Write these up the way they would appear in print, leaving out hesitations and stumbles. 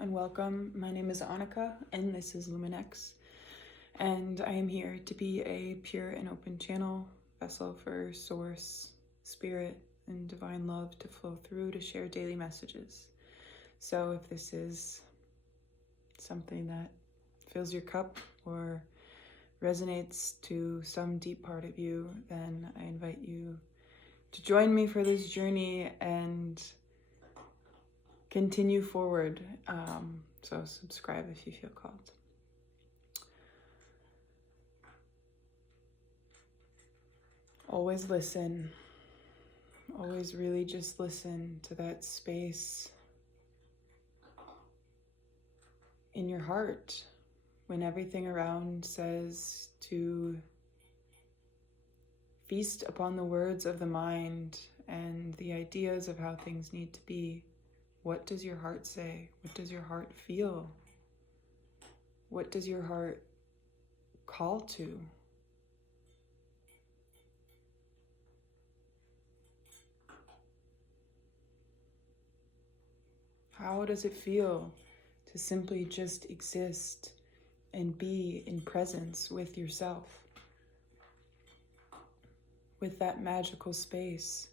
and welcome. My name is Annika and this is Luminex, and I am here to be a pure and open channel, vessel for source, spirit, and divine love to flow through to share daily messages. So if this is something that fills your cup or resonates to some deep part of you, then I invite you to join me for this journey and continue forward. So subscribe if you feel called. Always listen. Always really just listen to that space in your heart when everything around says to feast upon the words of the mind and the ideas of how things need to be. What does your heart say? What does your heart feel? What does your heart call to? How does it feel to simply just exist and be in presence with yourself? With that magical space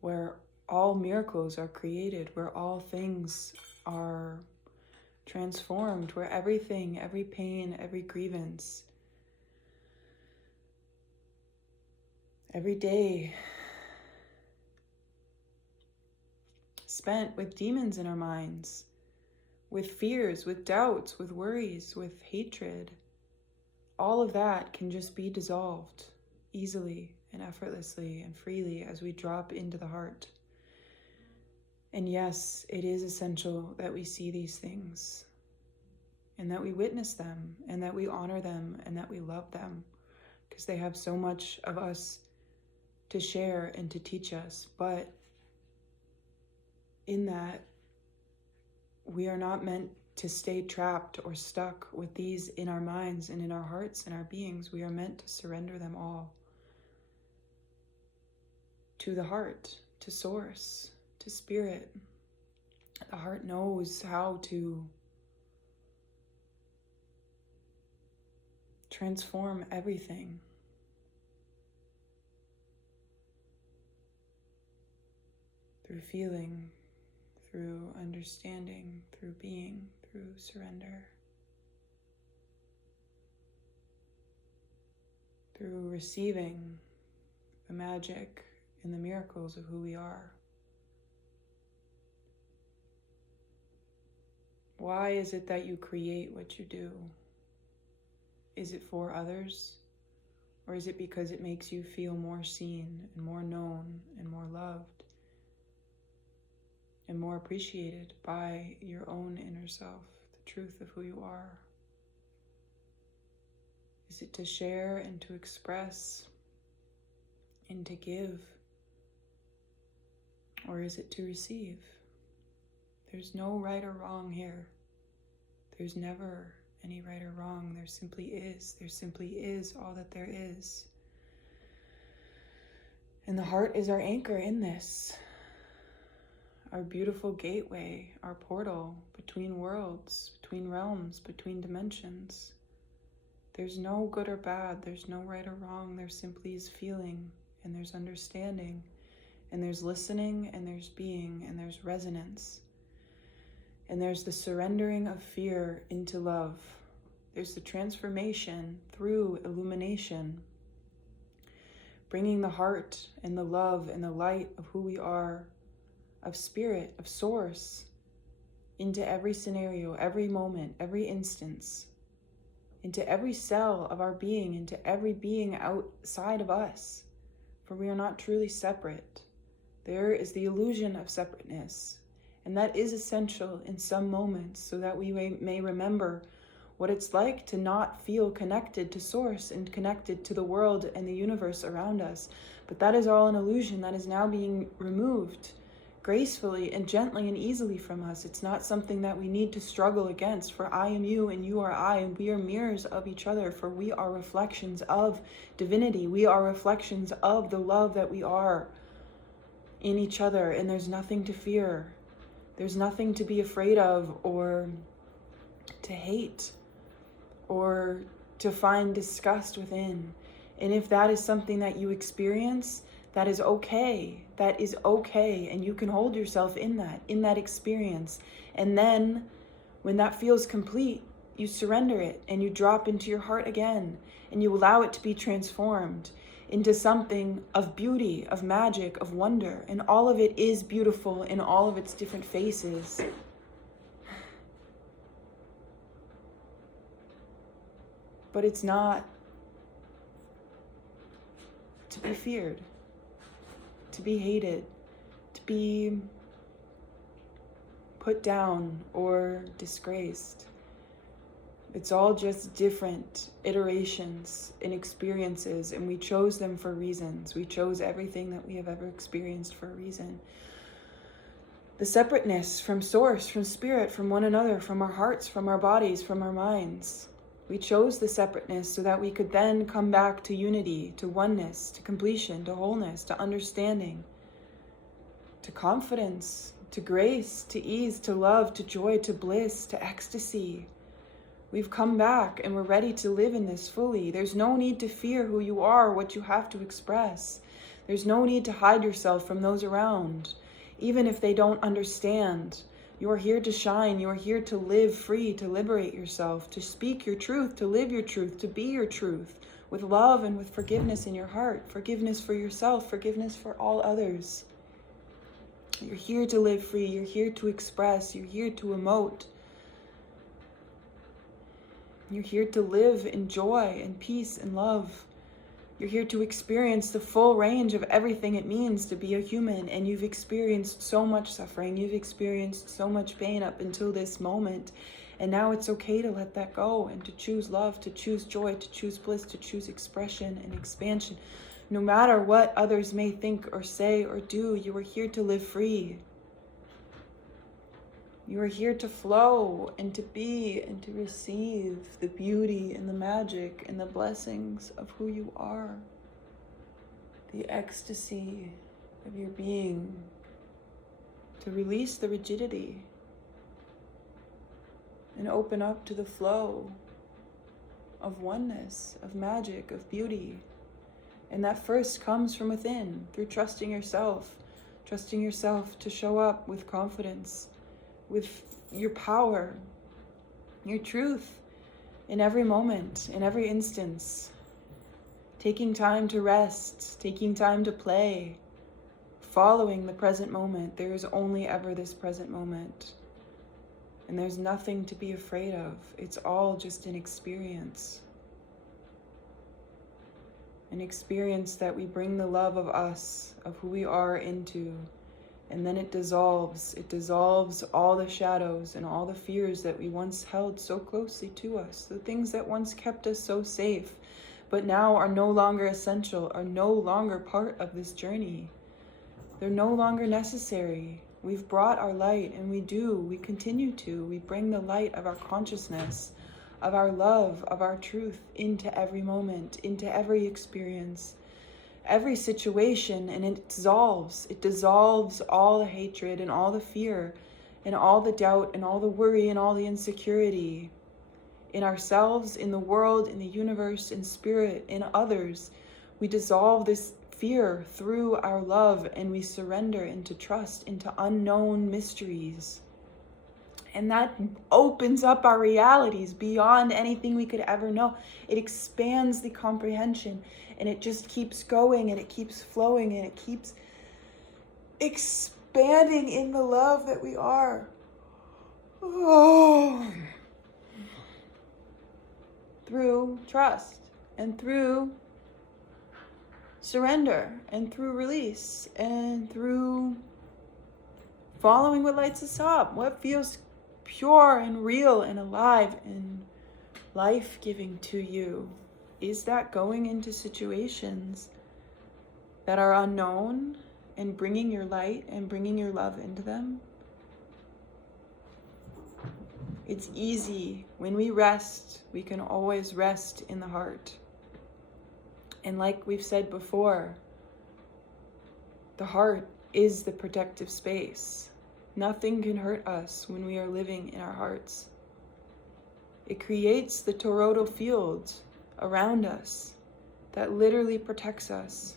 where all miracles are created, where all things are transformed, where everything, every pain, every grievance, every day spent with demons in our minds, with fears, with doubts, with worries, with hatred, all of that can just be dissolved easily and effortlessly and freely as we drop into the heart. And yes, it is essential that we see these things and that we witness them and that we honor them and that we love them, because they have so much of us to share and to teach us. But in that, we are not meant to stay trapped or stuck with these in our minds and in our hearts and our beings. We are meant to surrender them all to the heart, to source, to spirit. The heart knows how to transform everything. Through feeling, through understanding, through being, through surrender, through receiving the magic and the miracles of who we are. Why is it that you create what you do? Is it for others? Or is it because it makes you feel more seen and more known and more loved and more appreciated by your own inner self, the truth of who you are? Is it to share and to express and to give? Or is it to receive? There's no right or wrong here. There's never any right or wrong. There simply is. There simply is all that there is. And the heart is our anchor in this. Our beautiful gateway, our portal between worlds, between realms, between dimensions. There's no good or bad. There's no right or wrong. There simply is feeling, and there's understanding, and there's listening, and there's being, and there's resonance. And there's the surrendering of fear into love. There's the transformation through illumination, bringing the heart and the love and the light of who we are, of spirit, of source, into every scenario, every moment, every instance, into every cell of our being, into every being outside of us. For we are not truly separate. There is the illusion of separateness. And that is essential in some moments so that we may remember what it's like to not feel connected to source and connected to the world and the universe around us. But that is all an illusion that is now being removed gracefully and gently and easily from us. It's not something that we need to struggle against, for I am you and you are I, and we are mirrors of each other, for we are reflections of divinity. We are reflections of the love that we are in each other, and there's nothing to fear. There's nothing to be afraid of or to hate or to find disgust within. And if that is something that you experience, that is okay. That is okay. And you can hold yourself in that experience. And then when that feels complete, you surrender it and you drop into your heart again and you allow it to be transformed into something of beauty, of magic, of wonder. And all of it is beautiful in all of its different faces. But it's not to be feared, to be hated, to be put down or disgraced. It's all just different iterations and experiences, and we chose them for reasons. We chose everything that we have ever experienced for a reason. The separateness from source, from spirit, from one another, from our hearts, from our bodies, from our minds. We chose the separateness so that we could then come back to unity, to oneness, to completion, to wholeness, to understanding, to confidence, to grace, to ease, to love, to joy, to bliss, to ecstasy. We've come back and we're ready to live in this fully. There's no need to fear who you are, what you have to express. There's no need to hide yourself from those around, even if they don't understand. You are here to shine. You are here to live free, to liberate yourself, to speak your truth, to live your truth, to be your truth, with love and with forgiveness in your heart, forgiveness for yourself, forgiveness for all others. You're here to live free. You're here to express. You're here to emote. You're here to live in joy and peace and love. You're here to experience the full range of everything it means to be a human. And you've experienced so much suffering. You've experienced so much pain up until this moment. And now it's okay to let that go and to choose love, to choose joy, to choose bliss, to choose expression and expansion. No matter what others may think or say or do, you are here to live free. You are here to flow and to be and to receive the beauty and the magic and the blessings of who you are. The ecstasy of your being. To release the rigidity and open up to the flow of oneness, of magic, of beauty. And that first comes from within, through trusting yourself to show up with confidence, with your power, your truth, in every moment, in every instance. Taking time to rest, taking time to play, following the present moment. There is only ever this present moment. And there's nothing to be afraid of. It's all just an experience. An experience that we bring the love of us, of who we are into. And then it dissolves. It dissolves all the shadows and all the fears that we once held so closely to us. The things that once kept us so safe, but now are no longer essential, are no longer part of this journey. They're no longer necessary. We've brought our light, and we continue to. We bring the light of our consciousness, of our love, of our truth into every moment, into every experience. Every situation, and it dissolves all the hatred and all the fear and all the doubt and all the worry and all the insecurity in ourselves, in the world, in the universe, in spirit, in others. We dissolve this fear through our love, and we surrender into trust, into unknown mysteries. And that opens up our realities beyond anything we could ever know. It expands the comprehension, and it just keeps going, and it keeps flowing, and it keeps expanding in the love that we are. Oh. Through trust, and through surrender, and through release, and through following what lights us up, what feels pure and real and alive and life-giving to you. Is that going into situations that are unknown and bringing your light and bringing your love into them? It's easy. When we rest, we can always rest in the heart. And like we've said before, the heart is the protective space. Nothing can hurt us when we are living in our hearts. It creates the toroidal field around us that literally protects us.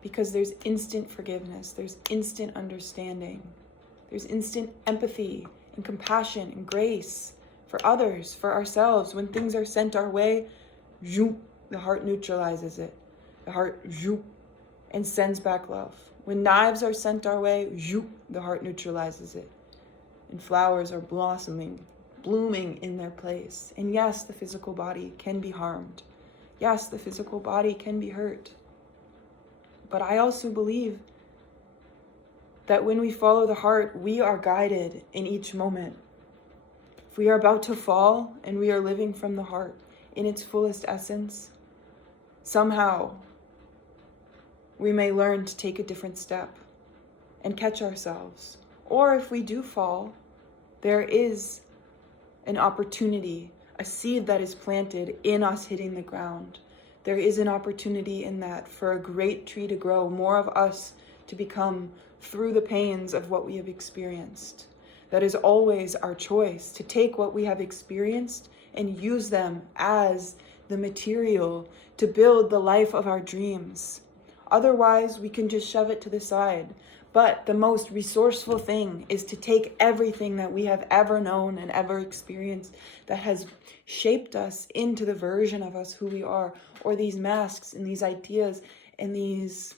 Because there's instant forgiveness, there's instant understanding, there's instant empathy and compassion and grace for others, for ourselves. When things are sent our way, the heart neutralizes it. The heart and sends back love. When knives are sent our way, the heart neutralizes it. And flowers are blooming in their place. And yes, the physical body can be harmed. Yes, the physical body can be hurt. But I also believe that when we follow the heart, we are guided in each moment. If we are about to fall and we are living from the heart in its fullest essence, somehow we may learn to take a different step and catch ourselves. Or if we do fall, there is an opportunity, a seed that is planted in us hitting the ground. There is an opportunity in that for a great tree to grow, more of us to become through the pains of what we have experienced. That is always our choice, to take what we have experienced and use them as the material to build the life of our dreams. Otherwise, we can just shove it to the side. But the most resourceful thing is to take everything that we have ever known and ever experienced that has shaped us into the version of us who we are, or these masks and these ideas and these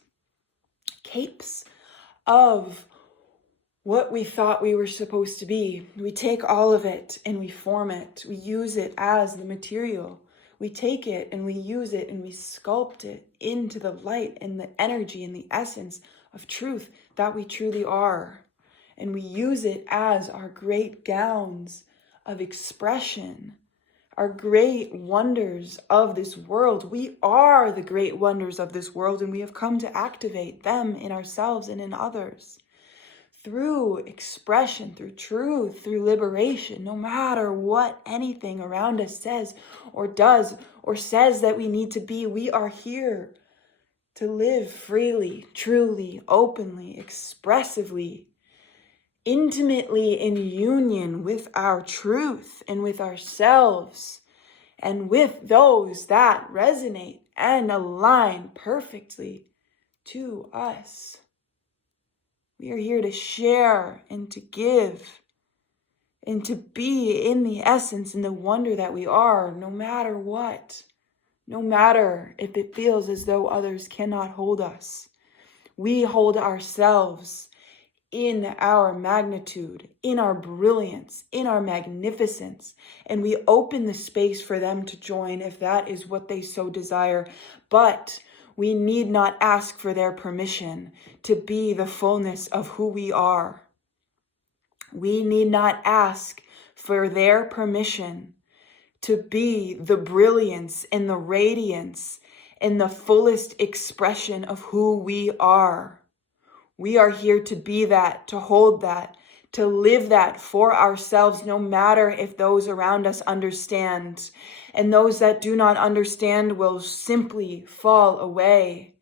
capes of what we thought we were supposed to be. We take all of it and we form it. We use it as the material. We take it and we use it and we sculpt it into the light and the energy and the essence of truth that we truly are. And we use it as our great gowns of expression, our great wonders of this world. We are the great wonders of this world, and we have come to activate them in ourselves and in others. Through expression, through truth, through liberation, no matter what anything around us says or does or says that we need to be, we are here to live freely, truly, openly, expressively, intimately in union with our truth and with ourselves and with those that resonate and align perfectly to us. We are here to share and to give and to be in the essence and the wonder that we are, no matter what. No matter if it feels as though others cannot hold us. We hold ourselves in our magnitude, in our brilliance, in our magnificence, and we open the space for them to join if that is what they so desire. But we need not ask for their permission to be the fullness of who we are. We need not ask for their permission to be the brilliance and the radiance and the fullest expression of who we are. We are here to be that, to hold that, to live that for ourselves, no matter if those around us understand. And those that do not understand will simply fall away.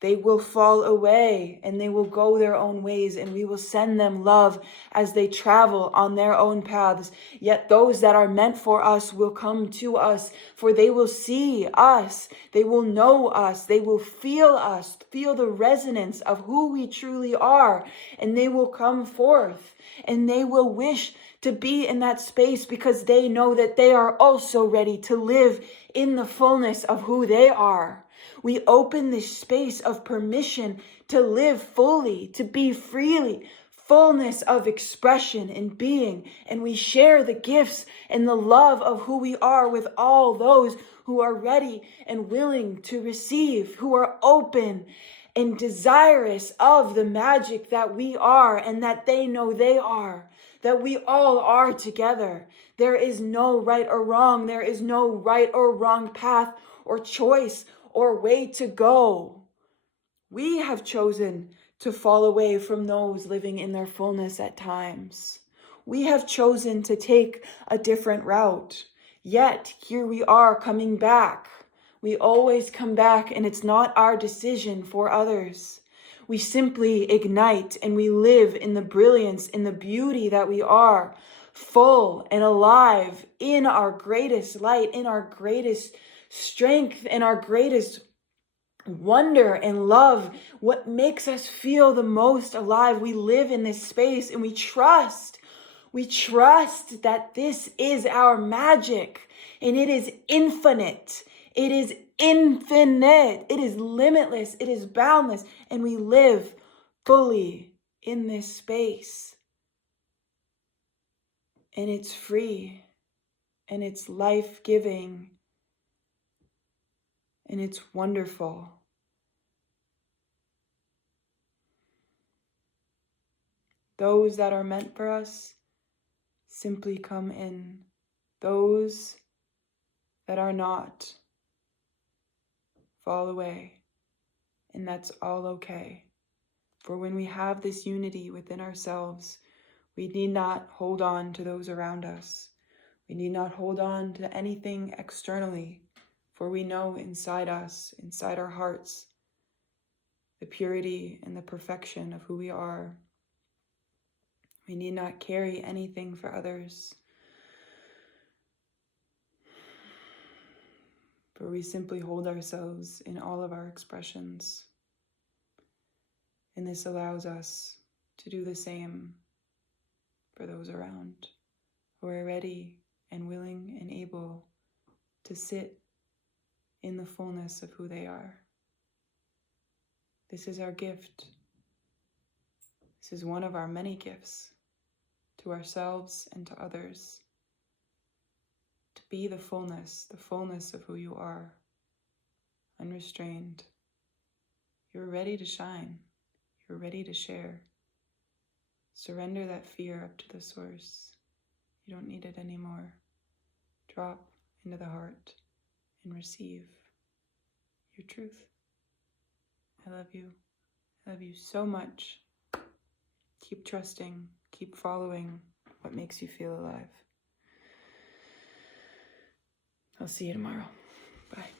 They will fall away and they will go their own ways, and we will send them love as they travel on their own paths. Yet those that are meant for us will come to us, for they will see us, they will know us, they will feel us, feel the resonance of who we truly are, and they will come forth and they will wish to be in that space because they know that they are also ready to live in the fullness of who they are. We open this space of permission to live fully, to be freely, fullness of expression and being. And we share the gifts and the love of who we are with all those who are ready and willing to receive, who are open and desirous of the magic that we are and that they know they are, that we all are together. There is no right or wrong. There is no right or wrong path or choice or way to go. We have chosen to fall away from those living in their fullness at times. We have chosen to take a different route. Yet here we are coming back. We always come back, and it's not our decision for others. We simply ignite and we live in the brilliance, in the beauty that we are, full and alive in our greatest light, in our greatest strength, in our greatest wonder and love, what makes us feel the most alive. We live in this space and we trust that this is our magic, and it is infinite. It is infinite. It is limitless. It is boundless. And we live fully in this space. And it's free. And it's life-giving. And it's wonderful. Those that are meant for us simply come in. Those that are not fall away. And that's all okay. For when we have this unity within ourselves, we need not hold on to those around us. We need not hold on to anything externally, for we know inside us, inside our hearts, the purity and the perfection of who we are. We need not carry anything for others, for we simply hold ourselves in all of our expressions. And this allows us to do the same for those around who are ready and willing and able to sit in the fullness of who they are. This is our gift. This is one of our many gifts to ourselves and to others. To be the fullness of who you are, unrestrained. You're ready to shine. You're ready to share. Surrender that fear up to the source. You don't need it anymore. Drop into the heart and receive your truth. I love you. I love you so much. Keep trusting. Keep following what makes you feel alive. I'll see you tomorrow. Bye.